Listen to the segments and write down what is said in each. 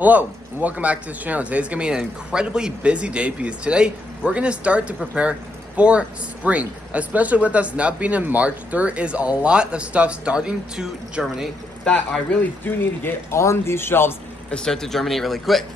Hello, and welcome back to this channel. Today's going to be an incredibly busy day because today we're going to start to prepare for spring. Especially with us not being in March, there is a lot of stuff starting to germinate that I really do need to get on these shelves and start to germinate really quick.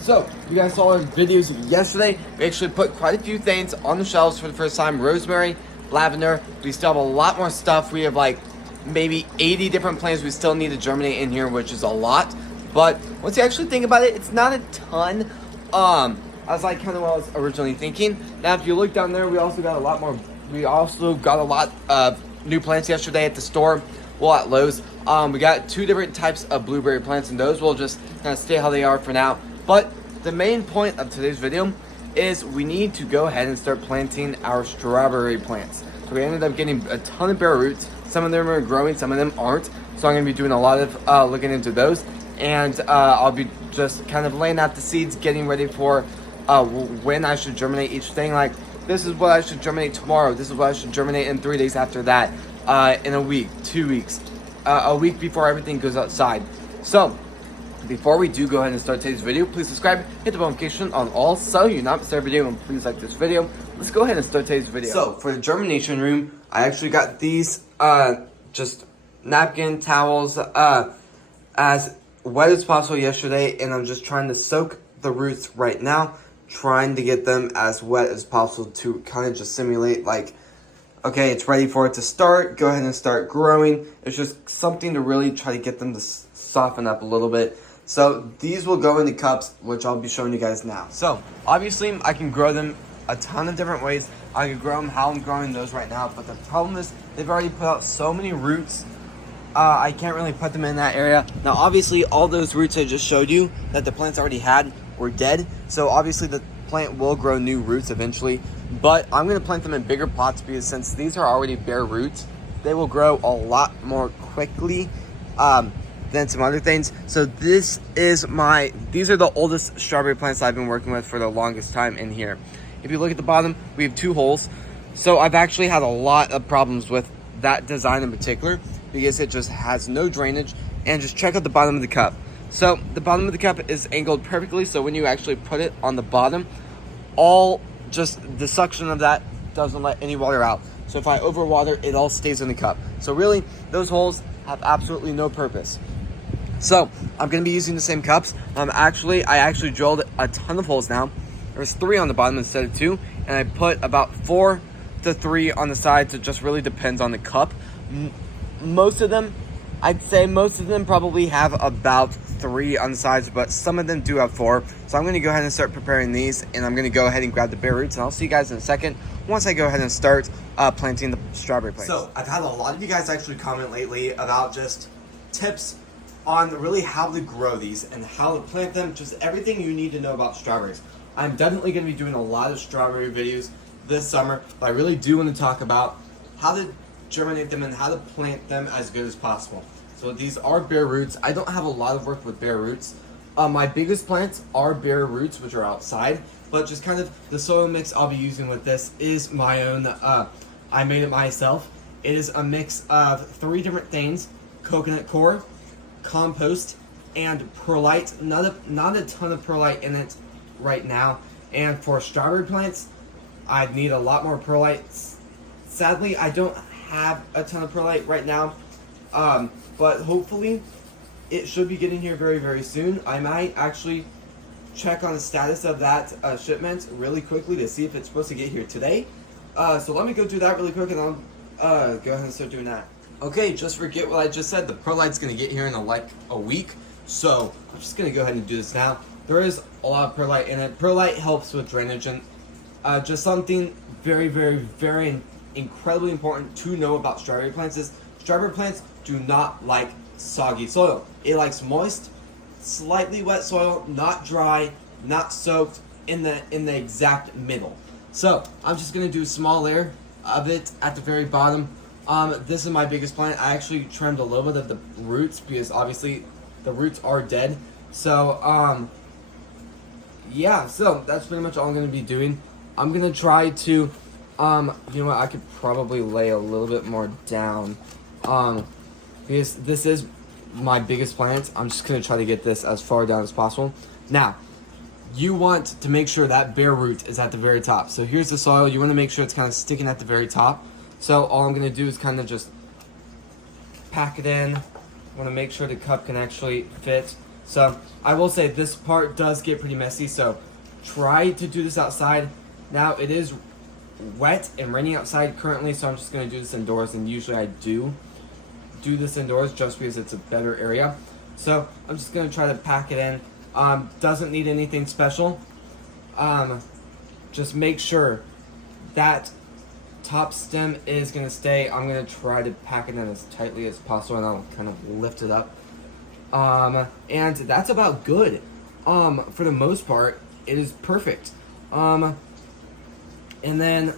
So, you guys saw our videos yesterday. We actually put quite a few things on the shelves for the first time. Rosemary, lavender. We still have a lot more stuff. We have like maybe 80 different plants we still need to germinate in here, which is a lot. But once you actually think about it, it's not a ton. As I kind of was originally thinking. Now, if you look down there, we also got a lot more. We also got a lot of new plants yesterday at the store. Well, at Lowe's. We got 2 different types of blueberry plants, and those will just kind of stay how they are for now. But the main point of today's video is we need to go ahead and start planting our strawberry plants. So we ended up getting a ton of bare roots. Some of them are growing, some of them aren't. So I'm going to be doing a lot of looking into those. And I'll be just kind of laying out the seeds, getting ready for when I should germinate each thing. Like, this is what I should germinate tomorrow. This is what I should germinate in 3 days after that. In a week, 2 weeks, a week before everything goes outside. So, before we do go ahead and start today's video, please subscribe, hit the notification on all so you not miss our video, and please like this video. Let's go ahead and start today's video. So, for the germination room, I actually got these just napkin towels as wet as possible yesterday, and I'm just trying to soak the roots right now, trying to get them as wet as possible to kind of just simulate like, okay, it's ready for it to start, go ahead and start growing. It's just something to really try to get them to soften up a little bit. So these will go into cups, which I'll be showing you guys now. So obviously I can grow them a ton of different ways. I can grow them how I'm growing those right now, but the problem is they've already put out so many roots. I can't really put them in that area. Now, obviously, all those roots I just showed you that the plants already had were dead. So, obviously, the plant will grow new roots eventually. But I'm going to plant them in bigger pots because since these are already bare roots, they will grow a lot more quickly than some other things. So, these are the oldest strawberry plants I've been working with for the longest time in here. If you look at the bottom, we have 2 holes. So, I've actually had a lot of problems with that design in particular, because it just has no drainage. And just check out the bottom of the cup. So the bottom of the cup is angled perfectly, so when you actually put it on the bottom, just the suction of that doesn't let any water out. So if I overwater, it all stays in the cup. So really, those holes have absolutely no purpose. So I'm going to be using the same cups. I actually drilled a ton of holes now. There's 3 on the bottom instead of 2, and I put about 4 to 3 on the sides. It just really depends on the cup. Most of them, I'd say most of them probably have about 3 on the sides, but some of them do have 4. So I'm going to go ahead and start preparing these, and I'm going to go ahead and grab the bare roots, and I'll see you guys in a second once I go ahead and start planting the strawberry plants. So I've had a lot of you guys actually comment lately about just tips on really how to grow these and how to plant them, just everything you need to know about strawberries. I'm definitely going to be doing a lot of strawberry videos this summer, but I really do want to talk about how to germinate them and how to plant them as good as possible. So these are bare roots. I don't have a lot of work with bare roots. My biggest plants are bare roots, which are outside, but just kind of the soil mix I'll be using with this is my own. I made it myself. It is a mix of 3 different things: coconut coir, compost, and perlite. Not a ton of perlite in it right now. And for strawberry plants, I'd need a lot more perlite. Sadly, I don't have a ton of perlite right now, but hopefully it should be getting here very, very soon. I might actually check on the status of that shipment really quickly to see if it's supposed to get here today. So let me go do that really quick, and I'll go ahead and start doing that. Okay, just forget what I just said. The perlite's going to get here in a week, so I'm just going to go ahead and do this now. There is a lot of perlite in it. Perlite helps with drainage, and just something very, very, very incredibly important to know about strawberry plants is strawberry plants do not like soggy soil. It likes moist, slightly wet soil, not dry, not soaked, in the exact middle. So I'm just gonna do a small layer of it at the very bottom. This is my biggest plant. I actually trimmed a little bit of the roots because obviously the roots are dead. So yeah, so that's pretty much all I'm gonna be doing. I'm gonna try to, you know what, I could probably lay a little bit more down, because this is my biggest plants, I'm just gonna try to get this as far down as possible. Now, you want to make sure that bare root is at the very top. So here's the soil. You want to make sure it's kind of sticking at the very top. So all I'm gonna do is kind of just pack it in. I want to make sure the cup can actually fit. So I will say this part does get pretty messy, so try to do this outside. Now it is wet and raining outside currently, so I'm just going to do this indoors, and usually I do this indoors just because it's a better area. So I'm just going to try to pack it in. Doesn't need anything special. Just make sure that top stem is going to stay. I'm going to try to pack it in as tightly as possible, and I'll kind of lift it up. And that's about good. For the most part, it is perfect. And then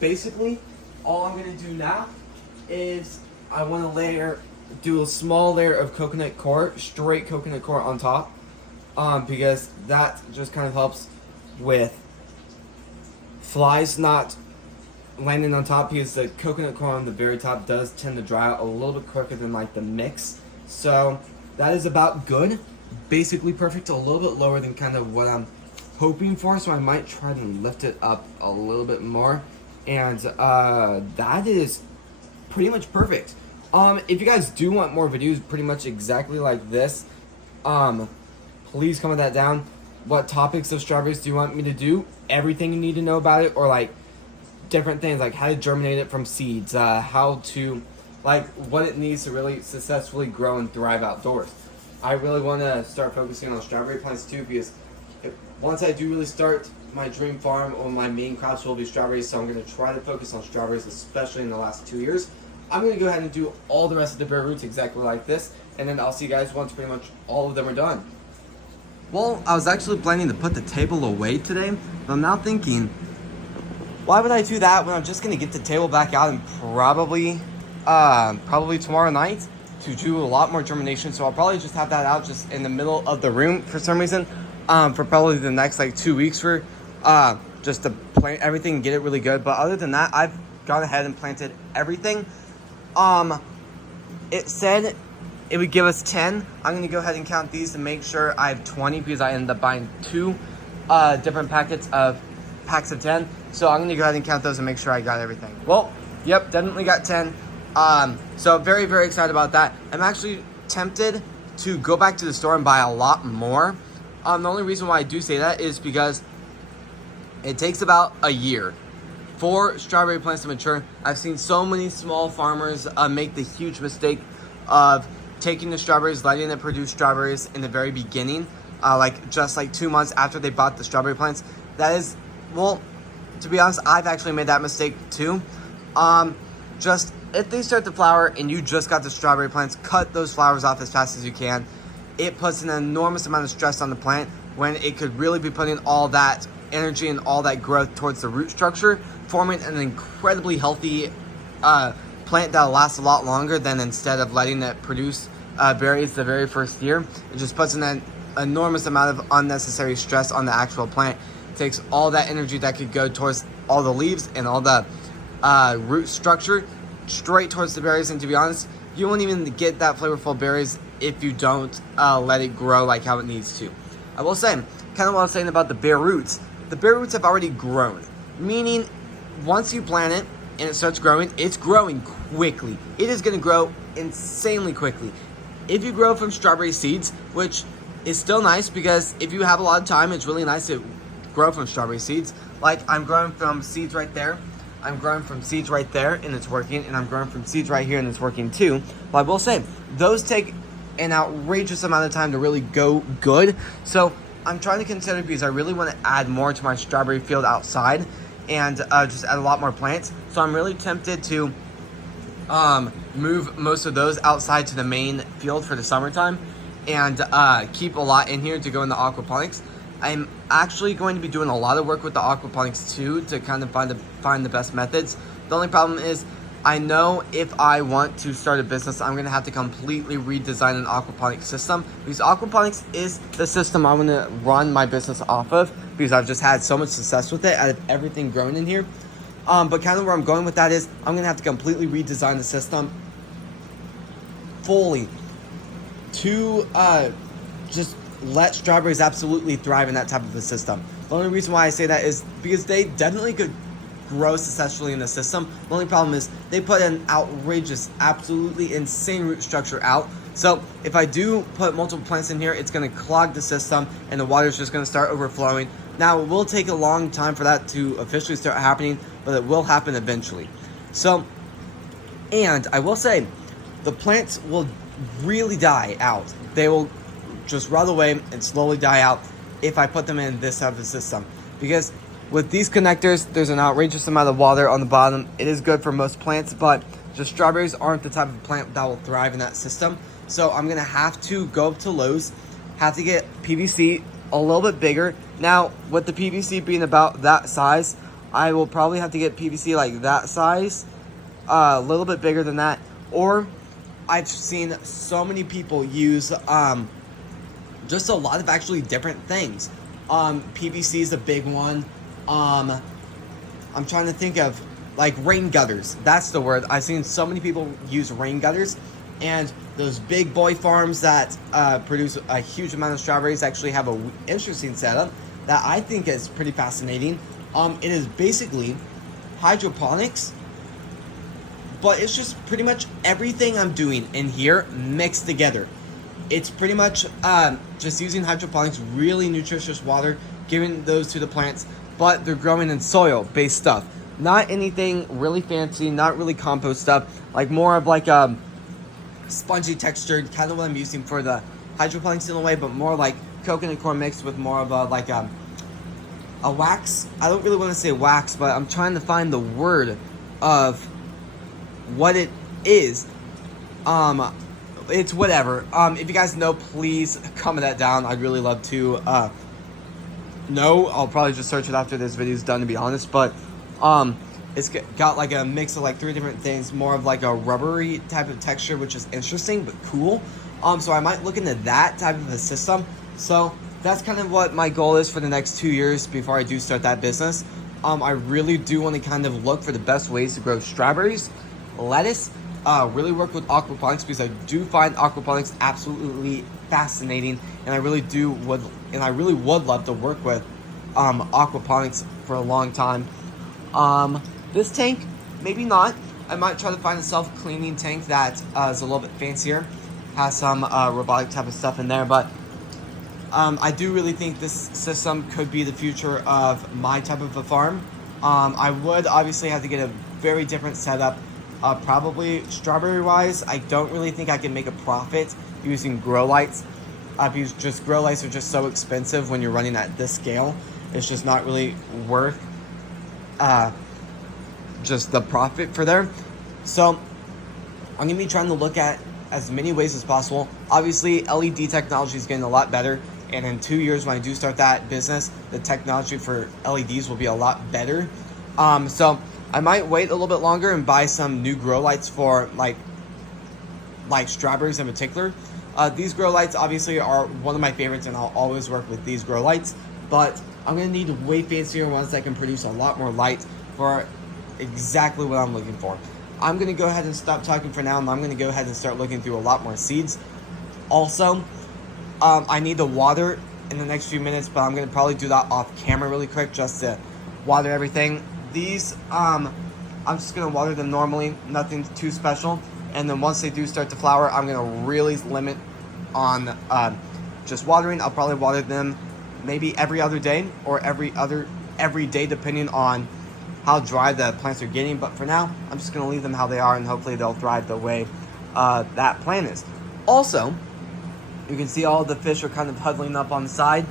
basically all I'm going to do now is I want to do a small layer of coconut coir, straight coconut coir on top, because that just kind of helps with flies not landing on top, because the coconut coir on the very top does tend to dry out a little bit quicker than like the mix. So that is about good. Basically perfect, a little bit lower than kind of what I'm hoping for, so I might try to lift it up a little bit more. And that is pretty much perfect. If you guys do want more videos pretty much exactly like this, please comment that down. What topics of strawberries do you want me to do? Everything you need to know about it, or like different things like how to germinate it from seeds, how to, like, what it needs to really successfully grow and thrive outdoors. I really want to start focusing on strawberry plants too, because once I do really start my dream farm, or my main crops will be strawberries, so I'm going to try to focus on strawberries, especially in the last 2 years. I'm going to go ahead and do all the rest of the bare roots exactly like this, and then I'll see you guys once pretty much all of them are done. Well, I was actually planning to put the table away today, but I'm now thinking, why would I do that when I'm just going to get the table back out and probably tomorrow night to do a lot more germination. So I'll probably just have that out just in the middle of the room for some reason, for probably the next like 2 weeks for just to plant everything and get it really good. But other than that, I've gone ahead and planted everything. It said it would give us 10. I'm going to go ahead and count these to make sure I have 20, because I ended up buying 2 different packs of 10. So I'm going to go ahead and count those and make sure I got everything. Well, yep, definitely got 10. So very, very excited about that. I'm actually tempted to go back to the store and buy a lot more. The only reason why I do say that is because it takes about a year for strawberry plants to mature. I've seen so many small farmers make the huge mistake of taking the strawberries, letting it produce strawberries in the very beginning, just 2 months after they bought the strawberry plants. That is, well, to be honest, I've actually made that mistake too. Just if they start to flower and you just got the strawberry plants, cut those flowers off as fast as you can. It puts an enormous amount of stress on the plant when it could really be putting all that energy and all that growth towards the root structure, forming an incredibly healthy plant that'll last a lot longer than instead of letting it produce berries the very first year. It just puts an enormous amount of unnecessary stress on the actual plant. It takes all that energy that could go towards all the leaves and all the root structure straight towards the berries, and to be honest, you won't even get that flavorful berries if you don't let it grow like how it needs to. I will say, kind of what I was saying about the bare roots, the bare roots have already grown, meaning once you plant it and it starts growing, it's growing quickly. It is going to grow insanely quickly. If you grow from strawberry seeds, which is still nice, because if you have a lot of time, it's really nice to grow from strawberry seeds. Like, I'm growing from seeds right there. I'm growing from seeds right there, and it's working, and I'm growing from seeds right here, and it's working too. But I will say, those take an outrageous amount of time to really go good. So I'm trying to consider, because I really want to add more to my strawberry field outside, and just add a lot more plants. So I'm really tempted to move most of those outside to the main field for the summertime, and keep a lot in here to go in the aquaponics. I'm actually going to be doing a lot of work with the aquaponics too, to kind of find the best methods. The only problem is, I know if I want to start a business, I'm going to have to completely redesign an aquaponics system, because aquaponics is the system I'm going to run my business off of, because I've just had so much success with it out of everything grown in here. But kind of where I'm going with that is, I'm going to have to completely redesign the system fully to just let strawberries absolutely thrive in that type of a system. The only reason why I say that is because they definitely could grow successfully in the system. The only problem is they put an outrageous, absolutely insane root structure out. So if I do put multiple plants in here, it's going to clog the system and the water is just going to start overflowing. Now, it will take a long time for that to officially start happening, but it will happen eventually. So, and I will say, the plants will really die out. They will just rot away and slowly die out if I put them in this type of system. Because with these connectors, there's an outrageous amount of water on the bottom. It is good for most plants, but just strawberries aren't the type of plant that will thrive in that system. So I'm gonna have to go up to Lowe's, have to get PVC a little bit bigger. Now, with the PVC being about that size, I will probably have to get PVC like that size, a little bit bigger than that. Or I've seen so many people use just a lot of actually different things. PVC is a big one. I'm trying to think of like rain gutters. That's the word. I've seen so many people use rain gutters, and those big boy farms that produce a huge amount of strawberries actually have a interesting setup that I think is pretty fascinating. It is basically hydroponics, but it's just pretty much everything I'm doing in here mixed together. It's pretty much just using hydroponics, really nutritious water, giving those to the plants, but they're growing in soil-based stuff. Not anything really fancy, not really compost stuff, like more of like a spongy textured, kind of what I'm using for the hydroponics in a way, but more like coconut corn mixed with more of a wax. I don't really want to say wax, but I'm trying to find the word of what it is. It's whatever. If you guys know, please comment that down. I'd really love to know. I'll probably just search it after this video is done, to be honest. But it's got like a mix of like 3 different things, more of like a rubbery type of texture, which is interesting but cool. So I might look into that type of a system. So that's kind of what my goal is for the next 2 years before I do start that business. I really do want to kind of look for the best ways to grow strawberries, lettuce, really work with aquaponics, because I do find aquaponics absolutely fascinating, and I really would love to work with aquaponics for a long time. This tank, maybe not. I might try to find a self-cleaning tank that is a little bit fancier, has some robotic type of stuff in there, but I do really think this system could be the future of my type of a farm. I would obviously have to get a very different setup, probably strawberry wise. I don't really think I can make a profit using grow lights, because just grow lights are just so expensive when you're running at this scale. It's just not really worth just the profit for there. So I'm gonna be trying to look at as many ways as possible. Obviously, LED technology is getting a lot better, and in 2 years when I do start that business, the technology for LEDs will be a lot better. So I might wait a little bit longer and buy some new grow lights for like strawberries in particular. These grow lights obviously are one of my favorites, and I'll always work with these grow lights, but I'm gonna need way fancier ones that can produce a lot more light for exactly what I'm looking for. I'm gonna go ahead and stop talking for now, and I'm gonna go ahead and start looking through a lot more seeds. Also, I need to water in the next few minutes, but I'm gonna probably do that off camera really quick just to water everything. These, I'm just gonna water them normally, nothing too special. And then once they do start to flower, I'm gonna really limit on just watering. I'll probably water them maybe every other day or every day, depending on how dry the plants are getting. But for now, I'm just gonna leave them how they are, and hopefully they'll thrive the way that plant is. Also, you can see all the fish are kind of huddling up on the side.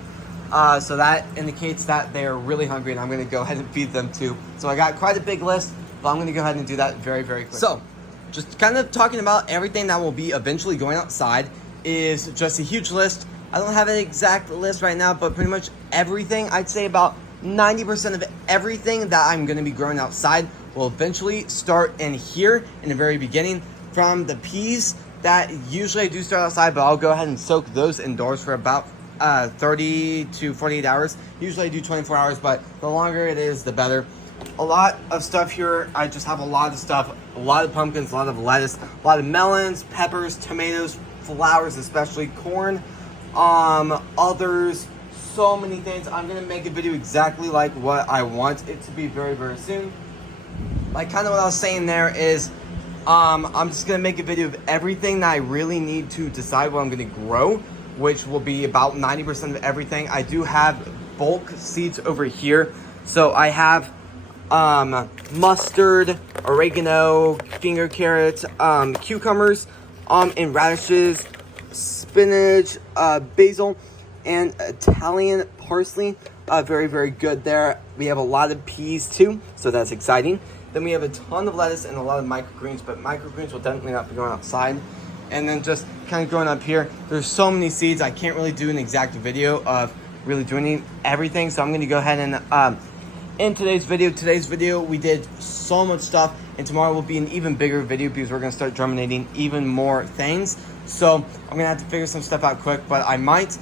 So that indicates that they're really hungry, and I'm gonna go ahead and feed them too. So I got quite a big list, but I'm gonna go ahead and do that very, very quickly. So, just kind of talking about everything that will be eventually going outside is just a huge list. I don't have an exact list right now, but pretty much everything, I'd say about 90% of everything that I'm gonna be growing outside will eventually start in here in the very beginning. From the peas that usually I do start outside, but I'll go ahead and soak those indoors for about 30 to 48 hours. Usually I do 24 hours, but the longer it is, the better. A lot of stuff here. I just have a lot of stuff, a lot of pumpkins, a lot of lettuce, a lot of melons, peppers, tomatoes, flowers, especially corn, others, so many things. I'm gonna make a video exactly like what I want it to be very, very soon. Like kind of what I was saying there is, I'm just gonna make a video of everything that I really need to decide what I'm gonna grow, which will be about 90% of everything. I do have bulk seeds over here. So I have mustard, oregano, finger carrots, cucumbers, and radishes, spinach, basil, and Italian parsley. Very, very good there. We have a lot of peas too, so that's exciting. Then we have a ton of lettuce and a lot of microgreens, but microgreens will definitely not be going outside. And then just kind of going up here, there's so many seeds, I can't really do an exact video of really doing everything. So I'm gonna go ahead and, in today's video, we did so much stuff, and tomorrow will be an even bigger video because we're gonna start germinating even more things. So I'm gonna have to figure some stuff out quick, but I might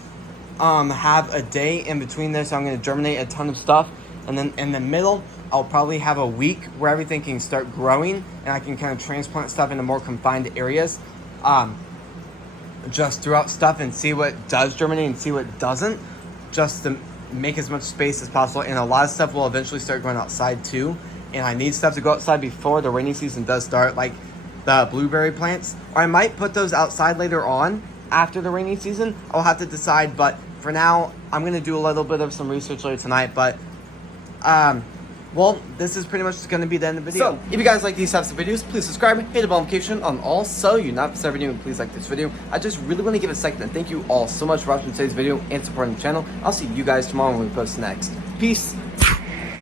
have a day in between this. So I'm gonna germinate a ton of stuff, and then in the middle, I'll probably have a week where everything can start growing and I can kind of transplant stuff into more confined areas. Just throw out stuff and see what does germinate and see what doesn't, just to make as much space as possible. And a lot of stuff will eventually start going outside too. And I need stuff to go outside before the rainy season does start, like the blueberry plants. Or I might put those outside later on after the rainy season. I'll have to decide, but for now, I'm gonna do a little bit of some research later tonight. But well, this is pretty much going to be the end of the video. So, if you guys like these types of videos, please subscribe, hit the bell notification on all so you not miss every video, and please like this video. I just really want to give a second and thank you all so much for watching today's video and supporting the channel. I'll see you guys tomorrow when we post next. Peace.